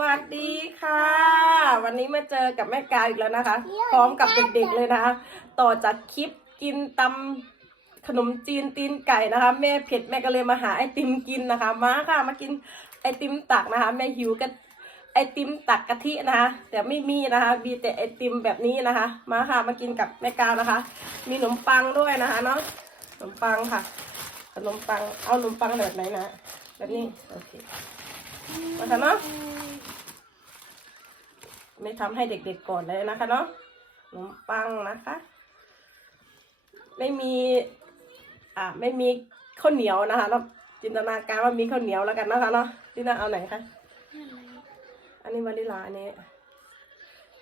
วัสดีค่ะ วันนี้มาเจอกับแม่กายอีกแล้วนะคะ พร้อมกับเด็กๆเลยนะคะ ต่อจากคลิปกินตำขนมจีนตีนไก่นะคะ แม่เผ็ดแม่ก็เลยมาหาไอติมกินนะคะ มาค่ะมากินไอติมตักนะคะ แม่หิวกันไอติมตักกะทินะคะแต่ไม่มีนะคะมีแต่ไอติมแบบนี้นะคะ มาค่ะมากินกับแม่กาวนะคะ มีขนมปังด้วยนะคะเนาะขนมปังค่ะขนมปังเอาขนมปังแบบไหนนะแบบนี้โอเค มาค่ะเนาะไม่ทำให้เด็กๆก่อนเลยนะคะเนาะขนมปังนะคะ ไม่มีอ่าไม่มีข้าวเหนียวนะคะเนาะจินตนาการว่ามีข้าวเหนียวแล้วกันนะคะเนาะที่น่าเอาไหนคะอันนี้วานิลาอันนี้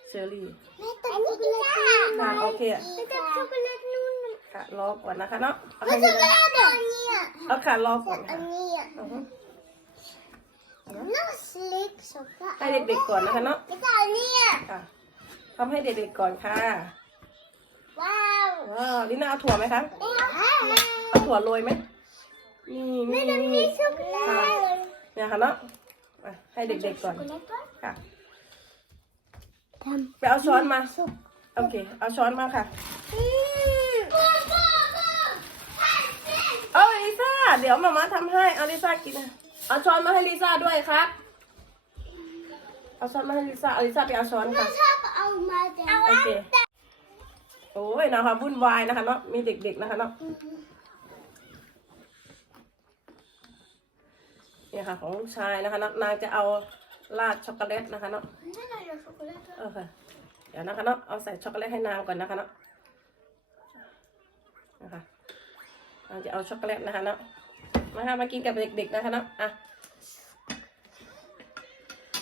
เชอร์รี่แม่ตัดช็อกโกแลตค่ะโอเคแม่ตัดช็อกโกแลตนู่นค่ะรอก่อนนะคะเนาะเอาไม่ให้ช็อกโกได้แลตอันนี้อะเอาค่ะรอก่อนอัค่ะนนี้อะ อือฮึ น่าสลิกช็อกโกแลต ให้เด็กๆก่อนนะคะเนาะไม่ใช่อันนี้อะค่ะทำให้เด็กๆก่อนค่ะ ว้าวว้าวลิน่าเอาถั่วไหมคะว้าวเอาถั่วโรยไหมนี่นี่นี่มีช็อกโกแลตเนี่ยค่ะเนาะอะให้เด็กๆก่อนช็อกโกแลตด้วยค่ะทำไปเอาช้อนมาโอเค เอาช้อนมาค่ะอืมเอาลิซ่า เดี๋ยวมาม่าทำให้เอาลิซ่ากินนะเอาช้อนมาให้ลิซ่าด้วยครับ เอาช้อนมาให้ลิซ่าเอาลิซ่าไปเอาช้อนค่ะ ชอบเอามาแต่โอเค โอ้ยนะคะวุ่นวายนะคะเนาะ มีเด็กๆนะคะเนาะ เนี่ยค่ะของลูกชายนะคะเนาะนางจะเอาราดช็อกโกแลตนะคะเนาะไม่ได้เอาช็อกโกแลตด้วยเออค่ะ เดี๋ยวนะคะเนาะ เอาใส่ช็อกโกแลตให้นางก่อนนะคะเนาะ นะคะนางจะเอาช็อกโกแลตนะคะเนาะ มาค่ะมากินกับเด็กๆนะคะเนาะ อะ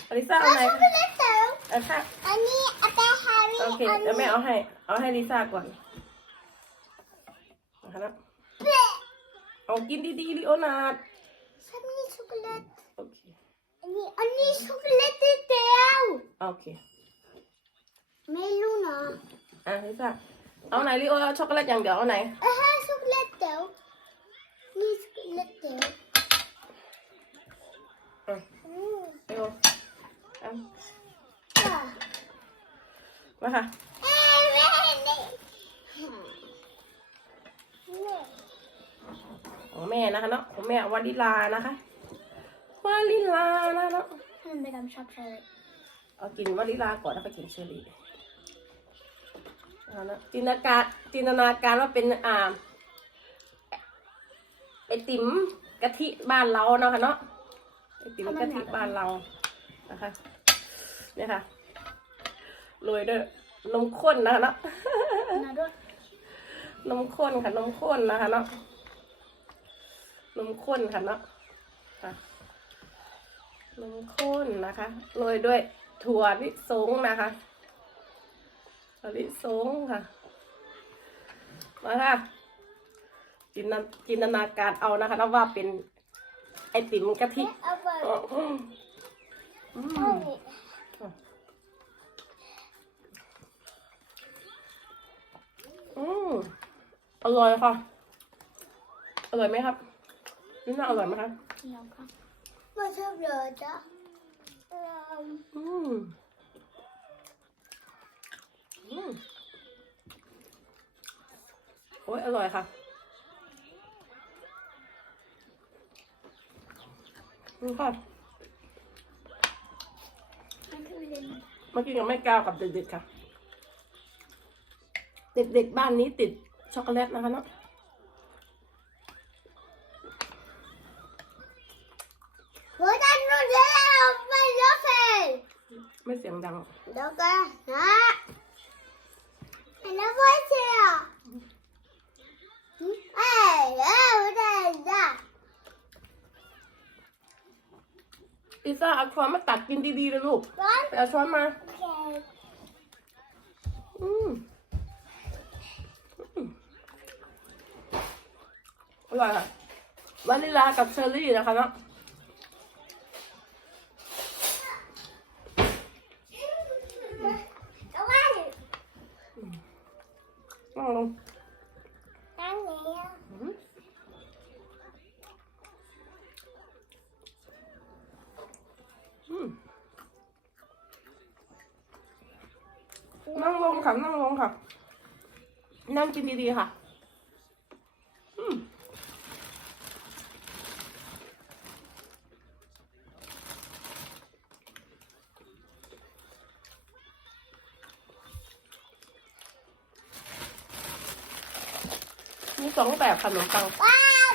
อลิซ่าเอาไหนช็อกโกแลตเต๋อเอาค่ะอันนี้เอาไปแฮร์รี่โอเคเดี๋ยวแม่เอาให้ เอาให้ลิซ่าก่อนนะคะเนาะเป๊ะเอากินดีๆลิโอนาร์ดฉันมีช็อกโกแลตโอเคอันนี้อันนี้ช็อกโกแลตเดียวโอเคไม่รู้นะอะลิซ่าเอาไหนลิโอเอาช็อกโกแลตอย่างเดียวเอาไหนเออช็อกโกแลตเดียวนี่ช็อกโกแลตเดียว อะ อืม ลิโอเอา อะ มาค่ะเอ้ยแม่นี่แม่ของแม่นะคะเนาะของแม่วานิลานะคะวานิลานะเนาะมันไปทำช็อกโกแลตเอากินวานิลาก่อนแล้วไปกินเชอร์รี่เอาละจินตนาการจินตนาการว่าเป็นอ่าไอติมกะทิบ้านเราเนาะค่ะเนาะไอติมกะทิบ้านเรานะคะเนี่ยค่ะ โรยด้วยนมข้นนะคะเนาะนะด้วยนมข้นค่ะนมข้นนะคะเนาะนมข้นค่ะเนาะค่ะนมข้นนะคะโรยด้วยถั่วลิสงนะคะถั่วลิสงค่ะมาค่ะจินตนาจินตนาการเอานะคะแล้วว่าเป็นไอติมกะทิ อาไปอืมอืมอืมอร่อยค่ะ อร่อยไหมครับนี่น่าอร่อยไหมครับไม่ชอบเลยจ้ะเอิ่มอืมอืมโอ้ยอร่อยค่ะ นี่ค่ะมันคือเรียนมากินกับแม่กาวกับเด็กๆค่ะ เด็กๆบ้านนี้ติดช็อกโกแลตนะคะเนาะหัวใจนุ่นแล้วไปยกเฟนไม่เสียงดังเดี๋ยวกันนะเห็นแล้วพ่อเชียร์เอ้ยเอ้ยหัวใจจ้ะลิซ่าเอาช้อนมาตัดกินดีๆเลยลูกร้อนไปเอาช้อนมา ร่อวานิลากับเชอร์รี่นะคะเนาะลองลงตั้งนี้นั่งลงค่ะนั่งลงค่ะ นั่งกินดีๆค่ะ มีสองแบบขนมปังว้าว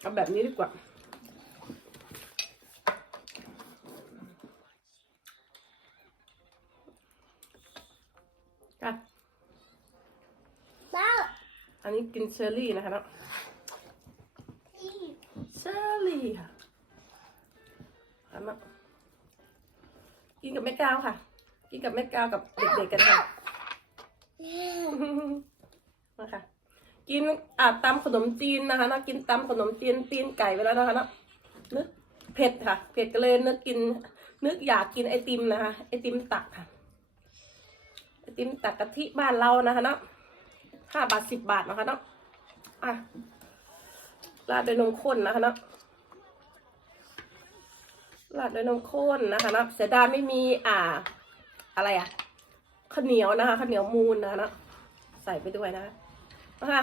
เอาแบบนี้ดีกว่า จ้ะว้าวอันนี้กินเชอร์รี่นะคะเนาะอีเชอร์รี่ค่ะเอามากินกับแม่กาวค่ะ กินกับแม่กาวกับเด็กๆกันค่ะ มาค่ะกินอ่าตำขนมจีนนะคะนะกินตำขนมจีนตีนไก่ไปแล้วนะคะเนาะนึกเผ็ดค่ะ เผ็ดก็เลยนึกกิน นึกอยากกินไอติมนะคะ ไอติมตักค่ะ ไอติมตักกะทิบ้านเรานะคะเนาะห้าบาทสิบบาทนะคะเนาะอะราดด้วยนมข้นนะคะเนาะราดด้วยนมข้นนะคะเนาะเสียดายไม่มีอ่า อะไรอะข้าวเหนียวนะคะข้าวเหนียวมูนนะคะเนาะใส่ไปด้วยนะคะ ค่ะ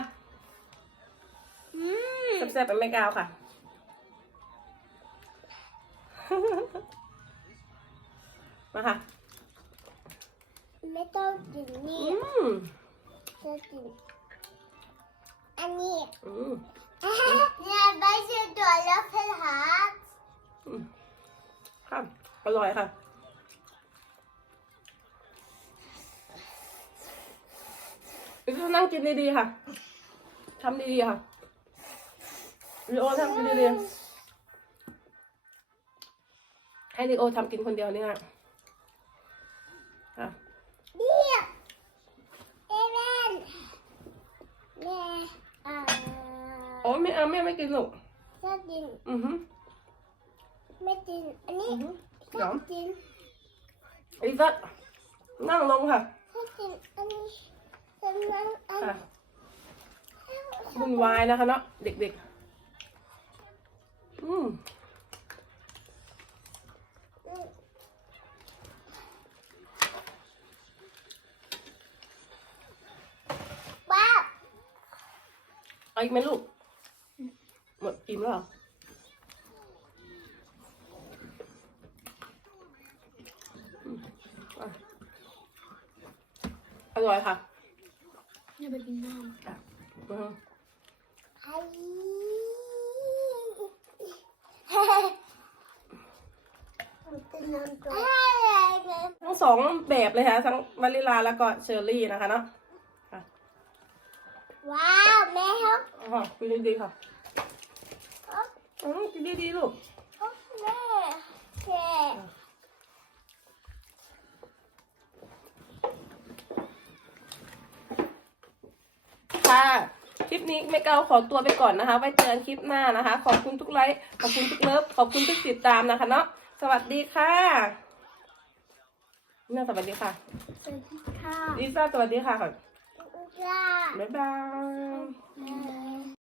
อืมแซ่บๆเป็นแม่กาวค่ะ มาค่ะ ไม่ต้องกินนี่อืมจะกินอันนี้อืมเนี่ยใบเชื่อตัวแล้วเพลหาค่ะ อร่อยค่ะ นั่งกินดีๆค่ะทำดีๆค่ะลีโอทำกินดีๆให้ลีโอทำกินคนเดียวนี่ค่ะค่ะเดียบเอเวนแม่อ่าโอ้ไม่เอาแม่ไม่กินหรอกชอบกินอือฮึไม่กินอันนี้อือฮึชเดี๋อยวบกินอีซัดนั่งลงค่ะชอบกินอันนี้ฉันนั้น อันค่ะวุ่นวายนะคะเนาะเด็กๆ อืมว้าวเอาอีกไหมลูก หมดอิ่มแล้วเหรออืมอะอร่อยค่ะ อย่าไปกินน้ำอะอือฮึไอ้เป็นน้ำตัวทั้งสองแบบเลยค่ะทั้งวานิลาแล้วก็เชอร์รี่นะคะเนาะค่ะว้าวแม่ครับอ๋อกินดีๆค่ะอืมกินดีๆลูกแม่แค่ ค่ะ คลิปนี้แม่เกาขอตัวไปก่อนนะคะ ไว้เจอกันคลิปหน้านะคะ ขอบคุณทุกไลค์ขอบคุณทุกเลิฟขอบคุณทุกติดตามนะคะเนาะสวัสดีค่ะน่าสวัสดีค่ะสวัสดีค่ะลิซ่าสวัสดีค่ะจ้าบ๊ายบาย บ๊ายบาย